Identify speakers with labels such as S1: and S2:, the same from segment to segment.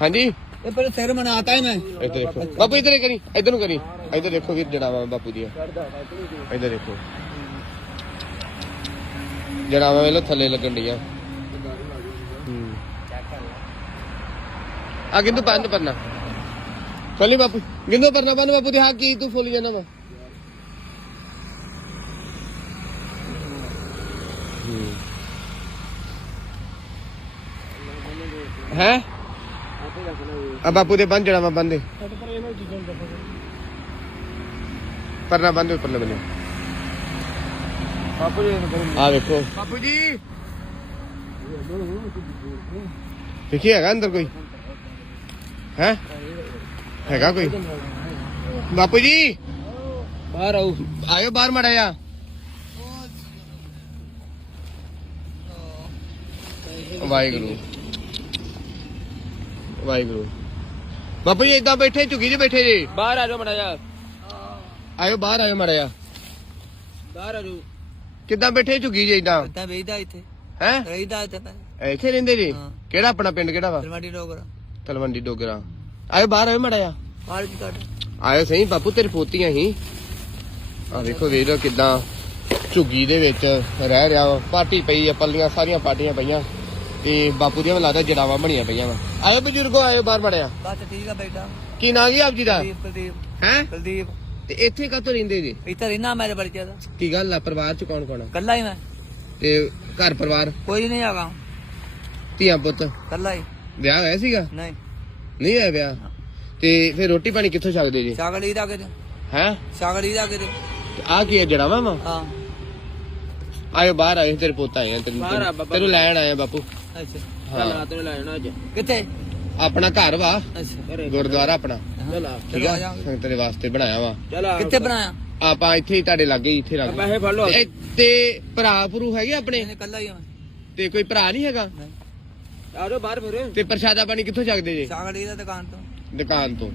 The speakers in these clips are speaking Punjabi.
S1: ਹਾਂਜੀ।
S2: ਇਹ ਪਰ ਸਿਰ ਮਨਾਤਾ ਹੀ ਮੈਂ।
S1: ਇੱਧਰ ਦੇਖੋ। ਬਾਪੂ ਇੱਧਰ ਹੀ ਕਰੀ। ਇੱਧਰ ਨੂੰ ਕਰੀ। ਇੱਧਰ ਦੇਖੋ ਵੀਰ ਜੜਾਵਾ ਬਾਪੂ ਦੀ ਇੱਧਰ ਦੇਖੋ। ਜੜਾਵਾ ਵੇਲੋ ਥੱਲੇ ਲੱਗਣ ਡੀਆਂ ਆ। ਕਿੰਦੂ ਬੰਦ ਪਰਨਾ ਖੋਲੀ ਬਾਪੂ। ਗਿੰਦੋ ਪਰਨਾ ਬੰਦ ਬਾਪੂ ਦੇ ਹਾਂ ਕੀ? ਤੂੰ ਫੁੱਲ ਜਾਣਾ ਵਾ। ਹੈ? ਆ ਬਾਪੂ ਦੇ ਬੰਦ ਜੜਾਵਾ ਬੰਦੇ ਪਰਨਾ ਬੰਦ ਪਰਨਾ ਬੰਦੇ
S2: ਬਾਪੂ ਜੀ
S1: ਆ ਵੇਖੋ। ਬਾਪੂ ਜੀ! ਦੇਖੀ ਹੈਗਾ ਅੰਦਰ ਕੋਈ? ਹੈ? ਹੈਗਾ ਕੋਈ? ਬਾਪੂ ਜੀ!
S2: ਬਾਹਰ ਆਉ
S1: ਆਇਓ ਬਾਹਰ ਮੜਿਆ ਵਾਹਿਗੁਰੂ। ਵਾਹਿਗੁਰੂ। ਬਾਪੂ ਜੀ ਇਦਾਂ ਬੈਠੇ ਝੁੱਗੀ 'ਚ ਬੈਠੇ ਜੀ।
S2: ਬਾਹਰ ਆ ਜਾਓ ਮੜਾ ਜਾ
S1: ਆਇਓ ਬਾਹਰ ਆਇਓ ਮੜਿਆ
S2: ਬਾਹਰ ਆ ਜਾਓ।
S1: ਕਿੱਦਾਂ ਬੈਠੇ ਝੁੱਗੀ 'ਚ ਇਦਾਂ
S2: ਤਾਂ ਵੇਚਦਾ ਇੱਥੇ।
S1: ਹੈ?
S2: ਰਹਿਦਾ ਇੱਥੇ ਮੈਂ
S1: ਇੱਥੇ ਰਹਿੰਦੇ ਜੀ?
S2: ਹਾਂ।
S1: ਕਿਹੜਾ ਆਪਣਾ ਪਿੰਡ ਕਿਹੜਾ ਵਾ?
S2: ਤਲਵਾੜੀ ਡੋਗਰਾ।
S1: ਤਲਵੰਡੀ ਡੋਗਰਾ। ਆਇਓ ਬਾਹਰ ਆਇਓ ਮੜਿਆ
S2: ਬਾਹਰ ਕੀ ਕੱਢ
S1: ਆਇਓ ਸਹੀ ਬਾਪੂ ਤੇਰੀ ਪੋਤੀਆਂ ਹੀ। ਆ ਵੇਖੋ ਵੀਰ ਕਿਦਾਂ ਝੁੱਗੀ ਦੇ ਵਿੱਚ ਰਹਿ ਰਿਹਾ ਵਾ। ਪਾਰਟੀ ਪਈ ਆ ਪੱਲੀਆਂ ਸਾਰੀਆਂ ਪਾਰਟੀਆਂ ਪਈਆਂ। ਤੇ ਬਾਪੂ ਦੀਆਂ ਮੈਨੂੰ ਲੱਗਦਾ ਜੜਾਵਾਂ ਬਣੀਆਂ ਪਈਆਂ ਵਾ। ਆਇਓ ਬਜ਼ੁਰਗੋ ਆਇਓ ਬਾਹਰ ਮੜਿਆ
S2: ਬਸ ਠੀਕ ਆ ਬੈਠਾ
S1: ਕੀ ਨਾਂ ਜੀ ਆਪ ਜੀ ਦਾ?
S2: ਕੁਲਦੀਪ ਕੁਲਦੀਪ।
S1: ਹੈ?
S2: ਕੁਲਦੀਪ।
S1: ਤੇ ਇੱਥੇ ਕਾਹਤੋਂ ਰਹਿੰਦੇ ਜੀ?
S2: ਇੱਥੇ ਰਹਿਣਾ ਮੇਰੇ ਬੱਚੇ ਦਾ।
S1: ਕੀ ਗੱਲ ਆ ਪਰਿਵਾਰ ਚ ਕੌਣ ਕੌਣ ਆ?
S2: ਕੱਲਾ ਹੀ ਮੈਂ।
S1: ਤੇ ਘਰ ਪਰਿਵਾਰ?
S2: ਕੋਈ ਨਹੀਂ ਹੈਗਾ।
S1: ਧੀਆਂ ਪੁੱਤ?
S2: ਕੱਲਾ ਹੀ।
S1: ਵਿਆਹ ਹੋਇਆ ਸੀਗਾ?
S2: ਨਹੀਂ।
S1: ਨਹੀਂ ਹੋਇਆ ਵਿਆਹ? ਤੇ ਫਿਰ ਰੋਟੀ ਪਾਣੀ ਕਿੱਥੋਂ ਛਕਦੇ ਜੀ?
S2: ਸਾਗੜੀ ਦਾ ਕਿਤੇ
S1: ਹੈ?
S2: ਸਾਗੜੀ ਦਾ ਕਿਤੇ
S1: ਆ ਕੀ ਹੈ ਜੜਾਵਾਂ ਵਾ
S2: ਹਾਂ।
S1: ਆਇਓ ਬਾਹਰ ਆਇਓ ਤੇਰੇ ਪੁੱਤ ਆਏ ਆ ਤੈਨੂੰ
S2: ਬਾਹਰ ਆ ਬਾਬਾ।
S1: ਤੈਨੂੰ ਲੈਣ ਆਏ ਆ ਬਾਪੂ।
S2: ਅੱਛਾ।
S1: ਹਾਂ।
S2: ਤੈਨੂੰ ਲੈ ਜਾਣਾ ਅੱਜ। ਕਿੱਥੇ?
S1: ਆਪਣਾ ਘਰ ਵਾ।
S2: ਅੱਛਾ
S1: ਗੁਰਦੁਆਰਾ ਆਪਣਾ।
S2: ਚਲ
S1: ਠੀਕ ਆ? ਸੰਗਤ ਦੇ ਵਾਸਤੇ ਬਣਾਇਆ ਵਾ।
S2: ਕਿੱਥੇ ਬਣਾਇਆ?
S1: ਆਪਾਂ ਇੱਥੇ ਹੀ ਤੁਹਾਡੇ ਲਾਗੇ ਹੀ ਇੱਥੇ ਲੱਗ
S2: ਪੈਸੇ ਫੜ ਲਓ।
S1: ਤੇ ਤੇ ਭਰਾ ਭਰੂ ਹੈਗੇ ਆਪਣੇ?
S2: ਕੱਲਾ ਹੀ
S1: ਤੇ ਕੋਈ ਭਰਾ ਨਹੀਂ ਹੈਗਾ?
S2: ਆ ਜਾਓ ਬਾਹਰ ਫਿਰ।
S1: ਤੇ ਪ੍ਰਸ਼ਾਦਾ ਪਾਣੀ ਕਿੱਥੋਂ ਛਕਦੇ ਜੇ?
S2: ਸਾਗੜੀ ਦਾ ਦੁਕਾਨ ਤੋਂ।
S1: ਦੁਕਾਨ ਤੋਂ।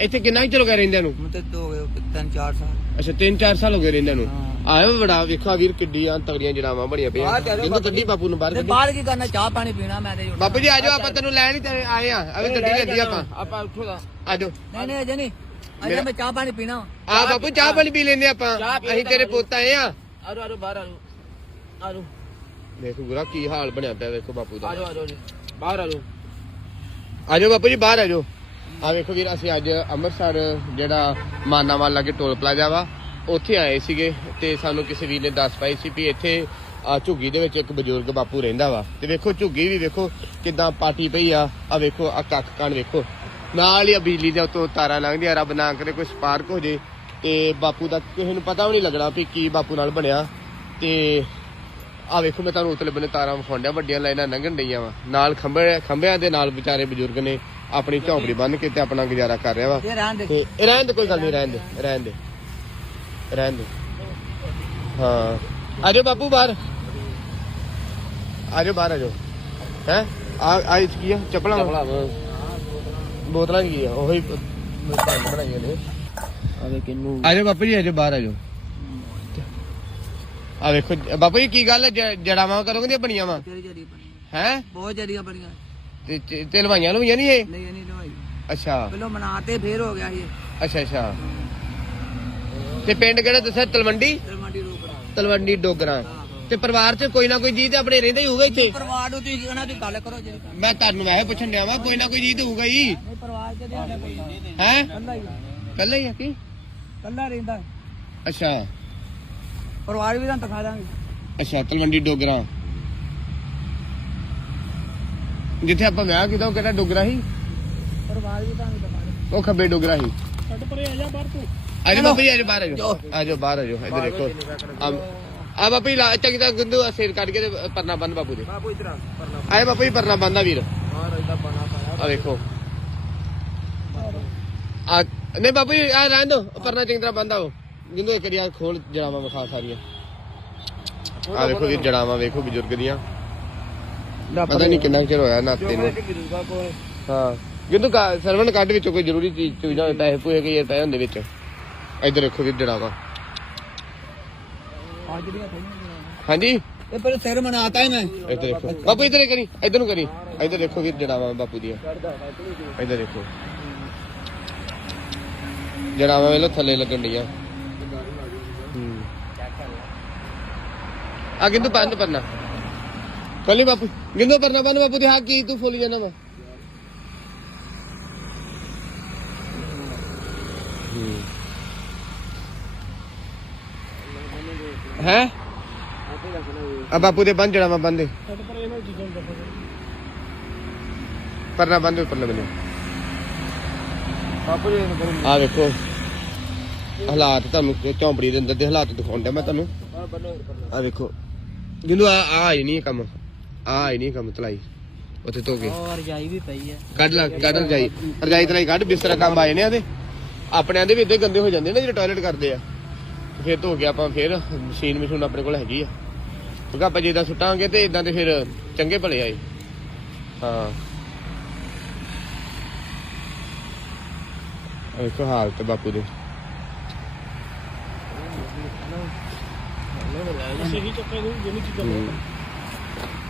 S1: ਇੱਥੇ ਕਿੰਨਾ ਹੀ ਚਲੋ ਗਏ ਰਹਿੰਦਿਆਂ ਨੂੰ?
S2: ਹੁਣ ਤੇ ਦੋ ਹੋ ਗਏ ਤਿੰਨ ਚਾਰ ਸਾਲ।
S1: ਅੱਛਾ 3-4 ਸਾਲ ਹੋ ਗਏ ਰਹਿੰਦਿਆਂ ਨੂੰ।
S2: ਹਾਂ।
S1: ਆਇਓ ਬੜਾ ਵੇਖਾ ਵੀਰ ਕਿੱਡੀਆਂ ਤਗੜੀਆਂ ਜੜਾਵਾਂ ਬਣੀਆਂ ਪਈਆਂ।
S2: ਬਾਹਰ
S1: ਇਹਨੂੰ ਕੱਢੀ ਬਾਪੂ ਨੂੰ ਬਾਹਰ
S2: ਤੇ
S1: ਕੱਢੀ।
S2: ਬਾਹਰ ਕੀ ਕਰਨਾ ਚਾਹ ਪਾਣੀ ਪੀਣਾ ਮੈਂ ਤੇ
S1: ਬਾਪੂ ਜੀ ਆਜੋ ਆਪਾਂ ਤੈਨੂੰ ਲੈਣ ਹੀ ਤੇ ਆਏ ਆ। ਅਵੇ ਗੱਡੀ ਲੈਂਦੀ ਆਪਾਂ।
S2: ਆਪਾਂ ਉੱਥੋਂ ਦਾ।
S1: ਆਜੋ
S2: ਨਹੀਂ ਨਹੀਂ ਅਜੇ ਨਹੀਂ। ਅਜੇ ਮੈਂ ਚਾਹ ਪਾਣੀ ਪੀਣਾ।
S1: ਆ ਬਾਪੂ ਚਾਹ ਪਾਣੀ ਪੀ ਲੈਂਦੇ ਆਪਾਂ।
S2: ਚਾਹ ਪੀ
S1: ਅਸੀਂ ਤੇਰੇ ਪੁੱਤ ਆਏ ਆ।
S2: ਆ ਜਾਓ ਆ ਜਾਓ ਬਾਹਰ ਆ ਜਾਓ ਆ ਜਾਓ
S1: ਦੇਖੋ ਗੁਰਾ ਕੀ ਹਾਲ ਬਣਿਆ ਪਿਆ ਵੇਖੋ ਬਾਪੂ ਦਾ।
S2: ਆ ਜਾਓ ਆ ਜਾਓ ਜੀ। ਬਾਹਰ ਆ ਜਾਓ
S1: ਆਜੋ ਬਾਪੂ ਜੀ ਬਾਹਰ ਆਜੋ ਆ ਵੇਖੋ ਵੀਰ, ਅਸੀਂ ਅੱਜ ਅੰਮ੍ਰਿਤਸਰ ਜਿਹੜਾ ਮਾਨਾਵਾਲ ਲਾਗੇ ਟੋਲ ਪਲਾਜ਼ਾ ਵਾ, ਉੱਥੇ ਆਏ ਸੀਗੇ ਤੇ ਸਾਨੂੰ ਕਿਸੇ ਵੀਰ ਨੇ ਦੱਸ ਪਾਈ ਸੀ ਵੀ ਇੱਥੇ ਆ ਝੁੱਗੀ ਦੇ ਵਿੱਚ ਇੱਕ ਬਜ਼ੁਰਗ ਬਾਪੂ ਰਹਿੰਦਾ ਵਾ। ਤੇ ਵੇਖੋ, ਝੁੱਗੀ ਵੀ ਵੇਖੋ ਕਿਦਾਂ ਪਾਟੀ ਪਈ ਆ। ਆ ਵੇਖੋ ਆ ਕੱਖ ਕਣ ਵੇਖੋ। ਨਾਲ ਹੀ ਆ ਬਿਜਲੀ ਦੇ ਉੱਤੋਂ ਤਾਰਾਂ ਲੰਘਦੀਆਂ, ਰੱਬ ਨਾ ਕਰੇ ਕੋਈ ਸਪਾਰਕ ਹੋ ਜੇ। ਤੇ ਬਾਪੂ ਦਾ ਕਿਸੇ ਨੂੰ ਪਤਾ ਵੀ ਨਹੀਂ ਲੱਗਣਾ ਵੀ ਕੀ ਬਾਪੂ ਨਾਲ ਬਣਿਆ। ਤੇ ਆ ਵੇਖੋ, ਮੈਂ ਤੁਹਾਨੂੰ ਉਤਲੇ ਬੰਨੇ ਤਾਰਾਂ ਵਿਖਾਉਂਦਿਆ ਵੱਡੀਆਂ ਲਾਈਨਾਂ ਲੰਘਣ ਡਈਆਂ ਵਾ। ਨਾਲ ਖੰਭੇ, ਖੰਭਿਆਂ ਦੇ ਨਾਲ ਵਿਚਾਰੇ ਬਜ਼ੁਰਗ ਨੇ ਆਪਣੀ ਝੌਂਪੜੀ ਬੰਨ ਕੇ ਤੇ ਆਪਣਾ ਗੁਜ਼ਾਰਾ ਕਰ ਰਿਹਾ ਵਾ।
S2: ਇਹ ਰਹਿਣ ਦੇ।
S1: ਤੇ ਇਹ ਰਹਿਣ ਦੇ ਕੋਈ ਗੱਲ ਨਹੀਂ ਰਹਿਣ ਦੇ ਰਹਿਣ ਦੇ। ਰਹਿਣ ਦੇ। ਹਾਂ। ਆਜੋ ਬਾਪੂ ਬਾਹਰ। ਆਜੋ ਬਾਹਰ ਆਜੋ ਹੈ? ਆ ਆ ਇਸ ਕੀ ਆ? ਚੱਪਲਾਂ? ਬੋਤਲਾਂ ਕੀ ਆ? ਉਹੀ ਬਣਾਈਆਂ ਨੇ।
S2: ਆਵੇ ਕਿੰਨੂ
S1: ਆਜੋ ਬਾਪੂ ਜੀ ਆਜੋ ਬਾਹਰ ਆਜੋ ਆ ਵੇਖੋ ਬਾਪੂ ਜੀ ਕੀ ਗੱਲ ਹੈ ਜੜਾਵਾਂ ਕਰੋਗੇ ਦੀਆਂ ਬਣੀਆਂ ਵਾ? ਹੈ?
S2: ਬਹੁਤ ਜਰੀਆਂ ਬਣੀਆਂ।
S1: ਤੇ ਲਵਾਈਆਂ ਲਵਾਈਆਂ ਨਹੀਂ ਇਹ?
S2: ਨਹੀਂ ਨਹੀਂ ਲਵਾਈ।
S1: ਅੱਛਾ।
S2: ਪਹਿਲਾਂ ਮਨਾਤੇ ਫੇਰ ਹੋ ਗਿਆ ਇਹ।
S1: ਅੱਛਾ ਅੱਛਾ। ਤੇ ਪਿੰਡ ਕਿਹੜਾ ਦੱਸਿਆ? ਤਲਵੰਡੀ?
S2: ਤਲਵਾੜੀ ਰੋਕ
S1: ਤਲਵੰਡੀ ਡੋਗਰਾ। ਤੇ ਪਰਿਵਾਰ 'ਚ ਕੋਈ ਨਾ ਕੋਈ ਜੀ ਤੇ ਆਪਣੇ ਰਹਿੰਦਾ ਹੀ ਹੋਊਗਾ ਇੱਥੇ?
S2: ਪਰਿਵਾਰ ਨੂੰ ਤੁਸੀਂ ਇਹਨਾਂ ਦੀ ਗੱਲ ਕਰੋ ਜਿਹੜੀ
S1: ਮੈਂ ਤੁਹਾਨੂੰ ਵੈਸੇ ਪੁੱਛਣ ਡਿਆ ਵਾਂ ਕੋਈ ਨਾ ਕੋਈ ਜੀ ਤੇ ਹੋਊਗਾ ਹੀ।
S2: ਪਰਿਵਾਰ ਚ ਦੇ ਕੋਈ।
S1: ਹੈ?
S2: ਕੱਲਾ ਹੀ।
S1: ਕੱਲਾ ਹੀ ਆ ਕੀ?
S2: ਕੱਲਾ ਰਹਿੰਦਾ।
S1: ਅੱਛਾ।
S2: ਪਰਿਵਾਰ ਵੀ ਤਾਂ ਦਿਖਾ ਦਾਂਗੇ।
S1: ਅੱਛਾ ਤਲਵੰਡੀ ਡੋਗਰਾ। ਜਿੱਥੇ ਆਪਾਂ ਵਿਆਹ ਕੀਤਾ ਉਹ ਕਿਹੜਾ ਡੋਗਰਾ ਸੀ?
S2: ਪਰਿਵਾਰ ਵੀ ਤਾਂ ਦਿਖਾ
S1: ਉਹ ਖੱਬੇ ਡੋਗਰਾ ਸੀ।
S2: ਛੱਡ ਪਰੇ ਆ ਜਾ ਬਾਹਰ ਤੂੰ।
S1: ਆਜੋ ਬਾਬਾ ਜੀ ਆਜੋ ਬਾਹਰ ਆਜੋ ਆਜੋ ਬਾਹਰ ਆਜੋ ਇੱਧਰ ਦੇਖੋ। ਆ- ਆ ਬਾਬਾ ਜੀ ਲਾ ਚੰਗੀ ਤਰ੍ਹਾਂ ਗੁੰਦੂ ਸਿਰ ਕੱਢ ਕੇ ਤੇ ਪਰਨਾ ਬੰਨ ਬਾਪੂ ਦੇ।
S2: ਬਾਪੂ ਇਧਰ ਆ ਪਰਨਾ
S1: ਆਏ ਬਾਪੂ ਜੀ ਪਰਨਾ ਬੰਦਾ ਵੀਰ।
S2: ਬਾਹਰ ਇਹਦਾ ਬਣਾ ਪਾਇਆ
S1: ਆ ਵੇਖੋ। ਆ ਨਹੀਂ ਬਾਪੂ ਜੀ ਆ ਰਹਿਣ ਦੋ। ਪਰਨਾ ਚੰਗੀ ਤਰ੍ਹਾਂ ਬੰਦਾ ਹੋ ਜਿੰਦੋਂ ਇੱਕ ਰਿਆ ਖੋਲ ਜੜਾਵਾਂ ਵਿਖਾ ਸਾਰੀਆਂ। ਆ ਵੇਖੋ ਵੀਰ ਜੜਾਵਾਂ ਵੇਖੋ ਬਜ਼ੁਰਗ ਦੀਆਂ। ਪਤਾ ਨਹੀਂ ਕਿੰਨਾ ਚਿਰ ਹੋਇਆ ਨਾਤੇ ਨੂੰ। ਹਾਂ। ਜਿੰਦੋਂ ਸਰਵਣ ਕੱਢ ਵਿੱਚੋਂ ਕੋਈ ਜ਼ਰੂਰੀ ਚੀਜ਼ ਚੂਜ ਹੋਵੇ ਪੈਸੇ ਪੂਏ ਕੇ ਪਏ ਹੁੰਦੇ ਵਿੱਚ। ਇੱਧਰ ਦੇਖੋ
S2: ਦੀਆਂ ਥੋੜੀਆਂ
S1: ਹਾਂਜੀ?
S3: ਇਹ ਪਰ ਸਿਰ ਮਨਾਤਾ ਹੀ ਮੈਂ।
S1: ਇੱਧਰ ਦੇਖੋ। ਬਾਪੂ ਇੱਧਰ ਕਰੀ ਇੱਧਰ ਨੂੰ ਕਰੀ। ਇੱਧਰ ਦੇਖੋ ਵੀਰ ਜੜਾਵਾ ਬਾਪੂ ਦੀਆਂ। ਇੱਧਰ ਦੇਖੋ। ਜੜਾਵਾ ਵੇਲੋ ਥੱਲੇ ਲੱਗਣ ਡੀਆਂ ਹੂੰ। ਆ ਗਿੰਦੂ ਬੰਦ ਪਰਨਾ ਕੱਲੀ ਬਾਪੂ ਗਿੰਦੂ ਪਰਨਾ ਬੰਦ ਬਾਪੂ ਦੇ ਹੱਥ ਕੀ ਤੂੰ ਫੁੱਲ ਜਾਣਾ ਵਾ ਹੈ ਆ ਬਾਪੂ ਦੇ ਬੰਦ ਜੜਾਵਾ ਬੰਦੇ ਪਰਨਾ ਬੰਦ ਪਰਨਾ ਬੰਦੇ
S3: ਬਾਪੂ ਜੀ
S1: ਆ ਵੇਖੋ ਹਾਲਾਤ ਤੁਹਾਨੂੰ ਝੌਂਪੜੀ ਦੇ ਅੰਦਰ ਦੇ ਹਾਲਾਤ ਦਿਖਾਉਣ ਡਿਆ ਮੈਂ ਤੁਹਾਨੂੰ
S3: ਆ
S1: ਵੇਖੋ ਜਿੰਦੂ ਆ ਆ ਹੀ ਨਹੀਂ ਕੰਮ ਆ ਹੀ ਨਹੀਂ ਕੰਮ ਤਲਾਈ। ਉੱਥੇ ਧੋ ਕੇ।
S3: ਔਰ ਰਜਾਈ ਵੀ ਪਈ ਹੈ
S1: ਕੱਢ ਲਾ ਕੱਢ ਰਜਾਈ। ਰਜਾਈ ਤਲਾਈ ਕੱਢ ਬਿਸਤਰਾ ਕੰਮ ਆਏ ਨੇ ਆਦੇ ਆਪਣਿਆਂ ਦੇ ਵੀ ਇਦਾਂ ਗੰਦੇ ਹੋ ਜਾਂਦੇ ਨੇ ਜਿਹੜੇ ਟਾਇਲਟ ਕਰਦੇ ਆ। ਫਿਰ ਧੋ ਕੇ ਆਪਾਂ ਫਿਰ ਮਸ਼ੀਨ ਮਸ਼ੂਨ ਆਪਣੇ ਕੋਲ ਹੈਗੀ ਆ। ਕਿਉਂਕਿ ਆਪਾਂ ਜੇ ਇਦਾਂ ਸੁੱਟਾਂਗੇ ਤੇ ਇਦਾਂ ਤੇ ਫਿਰ ਚੰਗੇ ਭਲੇ ਆਏ ਹਾਂ। ਵੇਖੋ ਹਾਲਤ ਬਾਪੂ ਦੇ।
S3: ਸਹੀ ਚੱਕੇ ਨੂੰ ਜਿੰਨੀ ਚੀਜ਼ਾਂ।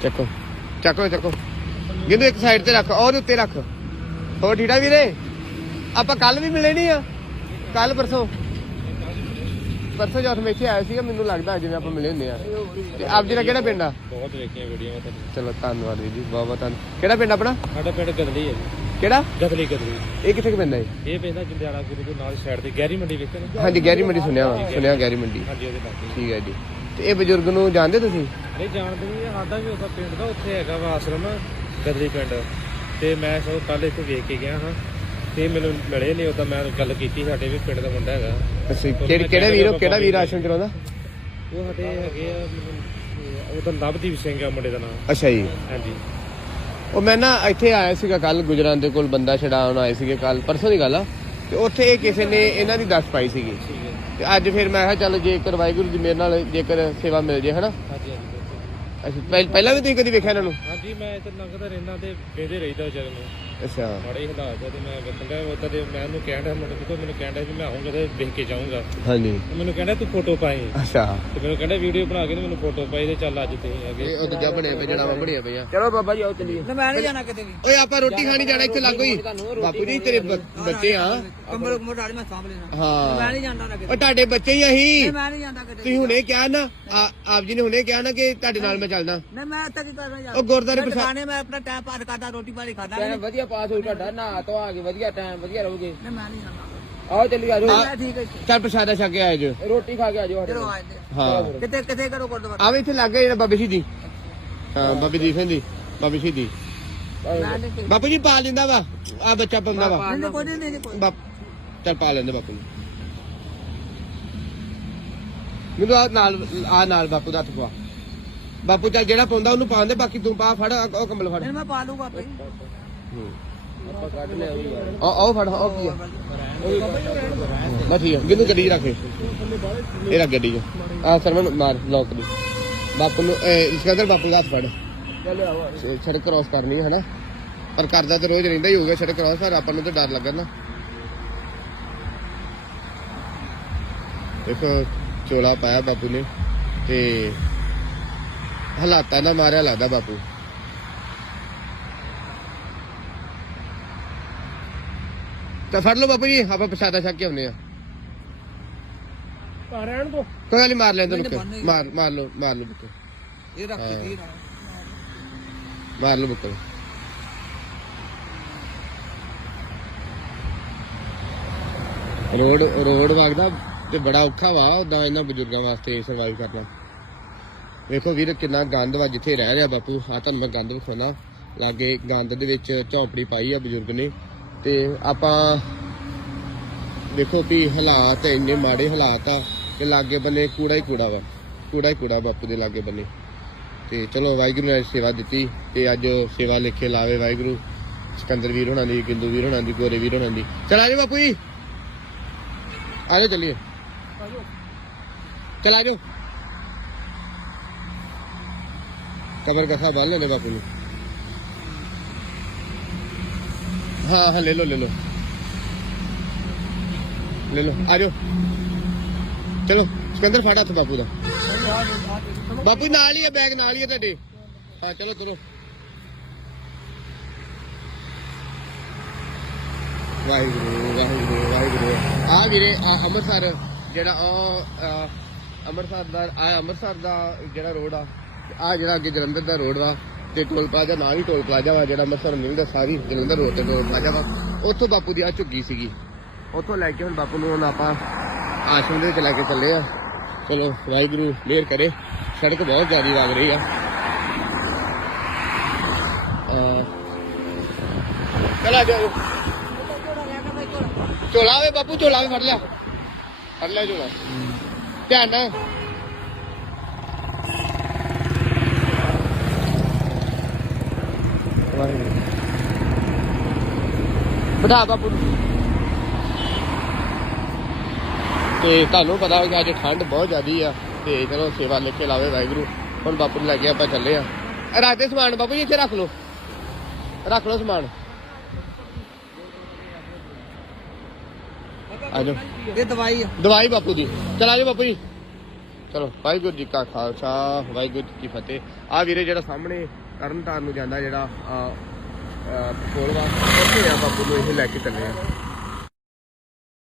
S1: ਚੱਕੋ। ਚੱਕੋ ਚੱਕੋ। ਗਿੰਦੂ ਇੱਕ ਸਾਈਡ ਤੇ ਰੱਖ ਉਹਦੇ ਉੱਤੇ ਰੱਖ। ਹੋਰ ਠੀੜਾ ਵੀਰੇ? ਆਪਾਂ ਕੱਲ ਵੀ ਮਿਲੇ ਨਹੀਂ ਆ। ਕੱਲ ਪਰਸੋਂ। ਪਰਸੋਂ ਜਦ ਮੈਂ ਇੱਥੇ ਆਇਆ ਸੀਗਾ ਮੈਨੂੰ ਲੱਗਦਾ ਜਿਵੇਂ ਆਪਾਂ ਮਿਲੇ ਹੁੰਦੇ ਆ। ਤੇ ਆਪ ਜੀ ਦਾ ਕਿਹੜਾ ਪਿੰਡ ਆ?
S3: ਬਹੁਤ ਵੇਖੀਆਂ ਵੀਡੀਓ ਤਾਂ
S1: ਚਲੋ ਧੰਨਵਾਦ ਵੀਰ ਜੀ ਬਹੁਤ ਬਹੁਤ ਧੰਨ। ਕਿਹੜਾ ਪਿੰਡ ਆਪਣਾ?
S3: ਸਾਡਾ ਪਿੰਡ ਗਦਲੀ ਹੈ ਜੀ।
S1: ਕਿਹੜਾ?
S3: ਗਦਲੀ ਗਦਲੀ।
S1: ਇਹ ਕਿੱਥੇ ਕੁ ਪੈਂਦਾ ਹੈ
S3: ਇਹ? ਪੈਂਦਾ ਜੰਡਿਆਲਾ ਗੁਰੂ ਦੇ ਨਾਲ ਸਾਈਡ ਤੇ ਗਹਿਰੀ ਮੰਡੀ ਵੇਖੇ ਨੇ?
S1: ਹਾਂਜੀ ਗੈਰੀ ਮੰਡੀ ਸੁਣਿਆ ਵਾ, ਸੁਣਿਆ ਗੈਰੀ ਮੰਡੀ।
S3: ਹਾਂਜੀ ਉਹਦੇ ਲਾਗੇ
S1: ਠੀਕ ਹੈ ਜੀ। ਤੇ ਇਹ ਬਜ਼ੁਰਗ ਨੂੰ ਜਾਣਦੇ ਤੁਸੀਂ?
S3: ਨਹੀਂ ਜਾਣਦੇ ਨਹੀਂ ਸਾਡਾ ਵੀ ਉਹਦਾ ਪਿੰਡ ਦਾ ਉੱਥੇ ਹੈਗਾ ਵਾ ਆਸ਼ਰਮ ਗਦਲੀ ਪਿੰਡ। ਤੇ ਮੈਂ ਸੋ ਕੱਲ ਇੱਥੇ ਵੇਖ ਕੇ ਗਿਆ ਹਾਂ। ਤੇ ਮੈਨੂੰ ਮਿਲੇ ਨਹੀਂ ਉਹਦਾ ਮੈਂ ਗੱਲ ਕੀਤੀ ਸਾਡੇ ਵੀ ਪਿੰਡ ਦਾ ਮੁੰਡਾ ਹੈਗਾ।
S1: ਅਸੀਂ ਕਿਹੜੇ ਕਿਹੜੇ ਵੀਰ ਕਿਹੜਾ ਵੀਰ ਆਸ਼ਰਮ ਚਲਾਉਂਦਾ
S3: ਉਹ ਸਾਡੇ ਹੈਗੇ ਆ ਉਹਦਾ ਨਵਦੀਪ ਸਿੰਘ ਆ ਮੁੰਡੇ ਦਾ ਨਾਮ।
S1: ਅੱਛਾ ਜੀ।
S3: ਹਾਂਜੀ।
S1: ਉਹ ਮੈਂ ਨਾ ਇੱਥੇ ਆਇਆ ਸੀਗਾ ਕੱਲ ਗੁਜਰਾਂ ਦੇ ਕੋਲ ਬੰਦਾ ਛਡਾਉਣ ਆਏ ਸੀਗੇ ਕੱਲ ਪਰਸੋਂ ਦੀ ਗੱਲ ਆ। ਤੇ ਉੱਥੇ ਇਹ ਕਿਸੇ ਨੇ ਇਹਨਾਂ ਦੀ ਦੱਸ ਪਾਈ ਸੀਗੀ। ਤੇ ਅੱਜ ਫਿਰ ਮੈਂ ਕਿਹਾ ਚੱਲ ਜੇਕਰ ਵਾਹਿਗੁਰੂ ਜੀ ਮੇਰੇ ਨਾਲ ਜੇਕਰ ਸੇਵਾ ਮਿਲ ਜੇ ਹਨਾ?
S3: ਹਾਂਜੀ ਹਾਂਜੀ ਬਿਲਕੁਲ।
S1: ਪਹਿ- ਪਹਿਲਾਂ ਵੀ ਤੁਸੀਂ ਕਦੀ ਵੇਖਿਆ ਇਹਨਾਂ ਨੂੰ?
S3: ਹਾਂਜੀ ਮੈਂ ਇੱਥੇ ਲੰਘਦਾ ਰਹਿਣਾ ਤੇ ਵੇਂਦੇ ਰਹੀਦਾ ਜਗ ਨੂੰ।
S1: ਅੱਛਾ।
S3: ਮਾੜੇ ਹਾਲਾਤ ਆ ਤੇ ਮੈਂ ਵੇਖਣ ਦਾ ਉਹਦਾ ਤੇ ਮੈਂ ਉਹਨੂੰ ਕਹਿਣ ਡਿਆ ਮੁੰਡੇ ਨੂੰ ਮੈਨੂੰ ਕਹਿਣ ਡਿਆ ਵੀ ਮੈਂ ਆਉਂਗਾ ਤੇ ਵੇਖ ਕੇ ਜਾਊਂਗਾ।
S1: ਹਾਂਜੀ।
S3: ਤੇ ਮੈਨੂੰ ਕਹਿੰਦਾ ਤੂੰ ਫੋਟੋ ਪਾਈ
S1: ਅੱਛਾ।
S3: ਤੇ ਮੈਨੂੰ ਕਹਿੰਦਾ ਵੀਡੀਓ ਬਣਾ ਕੇ ਤੇ ਮੈਨੂੰ ਫੋਟੋ ਪਾਈ ਤੇ ਚੱਲ ਅੱਜ ਤੁਸੀਂ ਅੱਗੇ
S1: ਇਹ ਉਹ ਦੂਜਾ ਬਣਿਆ ਪਿਆ ਜਿਹੜਾ ਵਾ ਬਣਿਆ ਪਿਆ।
S3: ਚਲੋ ਬਾਬਾ ਜੀ ਆਓ ਚੱਲੀਏ।
S2: ਮੈਂ ਨਹੀਂ ਜਾਣਾ ਕਿਤੇ ਵੀ।
S1: ਓਏ ਆਪਾਂ ਰੋਟੀ ਖਾਣੀ ਜਾਣਾ ਇੱਥੇ ਲੱਗੋ ਹੀ ਬਾਪੂ ਜੀ ਤੇਰੇ ਬ- ਬੱਚੇ ਆ।
S2: ਕੰਬਲ ਕੁੰਬਲ ਡਾਲੀ ਮੈਂ ਸਾਂਭ ਲੈਣਾ।
S1: ਹਾਂ।
S2: ਮੈਂ ਨਹੀਂ ਜਾਂਦਾ ਨਾ ਕਿਤੇ।
S1: ਉਹ ਤੁਹਾਡੇ ਬੱਚੇ ਹੀ ਅਸੀਂ।
S2: ਮੈਂ ਨਹੀਂ ਜਾਂਦਾ ਕਿਤੇ
S1: ਤੁਸੀਂ ਹੁਣੇ ਕਿਹਾ ਨਾ ਆ- ਆਪ ਜੀ ਨੇ ਹੁਣੇ ਕਿਹਾ ਨਾ ਕਿ ਤੁਹਾਡੇ ਨਾਲ ਮੈਂ ਚੱਲਦਾ।
S2: ਨਹੀਂ ਮੈਂ ਇੱਥੇ ਕੀ ਕਰਨਾ ਯਾਰ।
S1: ਉਹ ਗੁਰਦਾਰੇ
S2: ਮੈਂ
S1: ਪ੍ਰਸ਼ਾਦ
S2: ਦੁਕਾਨੇ ਮੈਂ ਆਪਣਾ ਟਾਈਮ ਪਾਸ ਕਰਦਾ ਰੋਟੀ ਪਾਣੀ ਖਾਦਾ ਨਹੀਂ।
S3: ਵਧੀਆ ਪਾਸ ਹੋਈ ਤੁਹਾਡਾ ਨਾ ਤੋਂ ਆ ਕੇ ਵਧੀਆ ਟਾਈਮ ਵਧੀਆ ਰਹੋਗੇ।
S2: ਮੈਂ ਨਹੀਂ
S3: ਆਓ ਚੱਲੀ ਆ
S2: ਮੈਂ ਠੀਕ ਹੈ
S1: ਚੱਲ ਪ੍ਰਸ਼ਾਦਾ ਛਕ ਕੇ ਆਏ ਜੋ।
S3: ਰੋਟੀ ਖਾ ਕੇ ਆ ਜਾਓ
S2: ਚਲੋ ਆਏ ਤੇ
S1: ਹਾਂ।
S2: ਕਿਤੇ ਕਿਤੇ ਕਰੋ ਗੁਰਦੁਆਰਾ?
S1: ਆਵੇ ਇੱਥੇ ਲੱਗ ਗਿਆ ਜਿਹੜਾ ਬਾਬੇ ਸ਼ਹੀਦੀ। ਹਾਂ ਬਾਬੇ ਦੀਪ ਸਿੰਘ ਦੀ ਬਾਬੇ ਸ਼ਹੀਦੀ।
S2: ਮੈਂ ਨਹੀਂ ਠੀਕ।
S1: ਬਾਪੂ ਜੀ ਪਾ ਲੈਂਦਾ ਵਾ ਆ ਬੱਚਾ ਪਾਉਂਦਾ ਵਾ।
S2: ਨਹੀਂ ਕੋਈ ਨਹੀਂ ਨਹੀਂ ਕੋਈ
S1: ਬਾਪ ਚੱਲ ਪਾ ਲੈਂਦੇ ਬਾਪੂ ਨੂੰ ਮੈਨੂੰ ਆ ਨਾਲ ਆ ਨਾਲ ਬਾਪੂ ਦਾ ਹੱਥ ਪਵਾ। ਬਾਪੂ ਚੱਲ ਜਿਹੜਾ ਪਾਉਂਦਾ ਉਹਨੂੰ ਪਾਉਂਦੇ ਬਾਕੀ ਤੂੰ ਪਾ ਫੜ ਆਹ- ਉਹ ਕੰਬਲ ਫੜ।
S2: ਨਹੀਂ ਮੈਂ ਪਾ ਲੂਗਾ ਆਪੇ।
S3: ਵੀ
S1: ਆ ਆਓ ਫੜ ਆਓ ਕੀ ਆ? ਬਸ ਠੀਕ ਆ ਗਿੰਨੂ ਗੱਡੀ 'ਚ ਰੱਖੇ ਇਹ। ਰੱਖ ਗੱਡੀ 'ਚ। ਆ ਸਰਵਨ ਮਾਰ ਲੋਕ ਦੀ। ਬਾਪੂ ਨੂੰ, ਇਹ, ਸਿਕੰਦਰ ਬਾਪੂ ਦਾ ਹੱਥ ਫੜ। ਸੜਕ ਕ੍ਰਾਸ ਕਰਨੀ ਹੈ ਹਨਾ? ਪਰ ਕਰਦਾ ਤੇ ਰੋਜ਼ ਰਹਿੰਦਾ ਹੀ ਹੋਊਗਾ ਸੜਕ ਕ੍ਰਾਸ ਪਰ ਆਪਾਂ ਨੂੰ ਤਾਂ ਡਰ ਲੱਗਦਾ ਨਾ। ਦੇਖੋ, ਚੋਲਾ ਪਾਇਆ ਬਾਪੂ ਨੇ ਤੇ ਹਾਲਾਤਾਂ ਦਾ ਮਾਰਿਆ ਲੱਗਦਾ ਬਾਪੂ। ਤਾਂ ਫੜ ਲਓ ਬਾਪੂ ਜੀ ਆਪਾਂ ਪ੍ਰਸ਼ਾਦਾ ਛਕ ਕੇ ਆਉਂਦੇ ਆ
S3: ਰਹਿਣ ਦੋ।
S1: ਕੋਈ ਗੱਲ ਨੀ ਮਾਰ ਲੈਂਦੇ
S2: ਨਹੀਂ, ਹੀ
S1: ਮਾਰ ਮਾਰ ਲਓ ਮਾਰ ਲਓ ਬੁੱਕੇ।
S2: ਇਹ ਰੱਖ ਕੇ ਕੀ
S1: ਮਾਰ ਲਓ ਬੁੱਕੇ। ਰੋਡ ਰੋਡ ਵਗਦਾ ਤੇ ਬੜਾ ਔਖਾ ਵਾ ਉਦਾਂ ਇਹਨਾਂ ਬਜ਼ੁਰਗਾਂ ਵਾਸਤੇ ਸਰਵਾਈਵ ਕਰਨਾ। ਵੇਖੋ ਵੀਰ ਕਿੰਨਾ ਗੰਦ ਵਾ ਜਿੱਥੇ ਰਹਿ ਰਿਹਾ ਬਾਪੂ। ਆ ਤੁਹਾਨੂੰ ਮੈਂ ਗੰਦ ਵਿਖਾਉਣਾ। ਲਾਗੇ ਗੰਦ ਦੇ ਵਿੱਚ ਝੌਂਪੜੀ ਪਾਈ ਆ ਬਜ਼ੁਰਗ ਨੇ। ਤੇ ਆਪਾਂ ਦੇਖੋ ਵੀ ਹਾਲਾਤ ਇੰਨੇ ਮਾੜੇ ਹਾਲਾਤ ਆ ਕਿ ਲਾਗੇ ਬੰਨੇ ਕੂੜਾ ਹੀ ਕੂੜਾ ਵਾ, ਕੂੜਾ ਹੀ ਕੂੜਾ ਬਾਪੂ ਦੇ ਲਾਗੇ ਬੰਨੇ। ਤੇ ਚਲੋ ਵਾਹਿਗੁਰੂ ਨੇ ਸੇਵਾ ਦਿੱਤੀ ਤੇ ਅੱਜ ਸੇਵਾ ਲਿਖੇ ਲਾਵੇ ਵਾਹਿਗੁਰੂ। ਸਿਕੰਦਰ ਵੀਰ ਹੋਣਾ ਦੀ ਕਿੰਦੂ ਵੀਰ ਹੋਣਾ ਦੀ, ਗੋਰੇ ਵੀਰ ਹੋਣਾ ਦੀ। ਚਲ ਆਜੋ ਬਾਪੂ ਜੀ। ਆਜੋ ਚੱਲੀਏ। ਚਲ ਆਜੋ ਕਬਰ ਕਥਾ ਬੰਨ ਲੈਣੇ ਬਾਪੂ ਨੂੰ। ਹਾਂ ਹਾਂ ਲੈ ਲਓ ਲੈ ਲਓ ਲੈ ਲਓ ਆਜੋ ਚਲੋ ਕਹਿੰਦਰ ਫੜ ਹੱਥ ਬਾਪੂ ਦਾ ਬਾਪੂ ਨਾਲ ਹੀ ਹੈ ਬੈਗ ਨਾਲ ਹੀ ਹੈ ਤੁਹਾਡੇ ਹਾਂ ਚਲੋ ਚਲੋ ਵਾਹਿਗੁਰੂ ਵਾਹਿਗੁਰੂ ਵਾਹਿਗੁਰੂ ਆ ਵੀਰੇ ਆ ਅੰਮ੍ਰਿਤਸਰ ਜਿਹੜਾ ਆ, ਅੰਮ੍ਰਿਤਸਰ ਦਾ ਆ ਅੰਮ੍ਰਿਤਸਰ ਦਾ ਜਿਹੜਾ ਰੋਡ ਆ ਆ ਜਿਹੜਾ ਅੱਗੇ ਜਲੰਧਰ ਦਾ ਰੋਡ ਦਾ ਤੇ ਟੋਲ ਪਲਾਜ਼ਾ ਨਾਲ ਹੀ ਟੋਲ ਪਲਾਜ਼ਾ ਵਾ, ਜਿਹੜਾ ਅੰਮ੍ਰਿਤਸਰ ਨੂੰ ਮਿਲਦਾ ਸਾਰੀ ਜਲੰਧਰ ਰੋਡ ਤੇ ਟੋਲ ਪਲਾਜ਼ਾ ਵਾ। ਉੱਥੋਂ ਬਾਪੂ ਦੀ ਆ ਝੁੱਗੀ ਸੀਗੀ। ਉੱਥੋਂ ਲੈ ਕੇ ਹੁਣ ਬਾਪੂ ਨੂੰ ਹੁਣ ਆਪਾਂ ਆਸ਼ਰਮ ਦੇ ਵਿੱਚ ਲੈ ਕੇ ਚੱਲੇ ਆ। ਚਲੋ, ਵਾਹਿਗੁਰੂ, ਮਿਹਰ ਕਰੇ। ਸੜਕ ਬਹੁਤ ਜ਼ਿਆਦਾ ਲੱਗ ਰਹੀ ਆ। ਅਹ, ਚਲਾ ਜਾਓ। ਝੋਲਾ ਵੇ ਬਾਪੂ, ਝੋਲਾ ਵੇ ਫੜ ਲਿਆ। ਫੜ ਲਿਆ ਝੋਲਾ। ਧਿਆਨ ਨਾਲ ਵਾਹਿਗੁਰੂ ਬਿਠਾ ਬਾਪੂ। ਤੇ ਤੁਹਾਨੂੰ ਪਤਾ ਹੋਗਾ ਅੱਜ ਠੰਡ ਬਹੁਤ ਜ਼ਿਆਦੀ ਆ ਤੇ ਚਲੋ ਸੇਵਾ ਲੈ ਕੇ ਲਾਵੇ ਵਾਹਿਗੁਰੂ। ਹੁਣ ਬਾਪੂ ਨੂੰ ਲੈ ਕੇ ਆਪਾਂ ਚੱਲੇ ਆ। ਦੇ ਸਮਾਨ ਬਾਪੂ ਜੀ ਇੱਥੇ ਰੱਖ ਲਓ। ਰੱਖ ਲਓ ਸਮਾਨ। ਆ ਜਾਓ
S2: ਇਹ ਦਵਾਈ ਆ।
S1: ਦਵਾਈ ਬਾਪੂ ਦੀ। ਚਲਾ ਜਾਓ ਬਾਪੂ ਜੀ। ਚਲੋ ਵਾਹਿਗੁਰੂ ਜੀ ਕਾ ਖਾਲਸਾ ਵਾਹਿਗੁਰੂ ਜੀ ਕੀ ਫਤਿਹ। ਆ ਵੀਰੇ ਜਿਹੜਾ ਸਾਹਮਣੇ ਤਰਨਤਾਰਨ ਨੂੰ ਜਾਂਦਾ ਜਿਹੜਾ ਕੋਲਵਾ ਉੱਥੇ ਆ ਬਾਪੂ ਨੂੰ ਇਹ ਲੈ ਕੇ ਚੱਲੇ ਆ।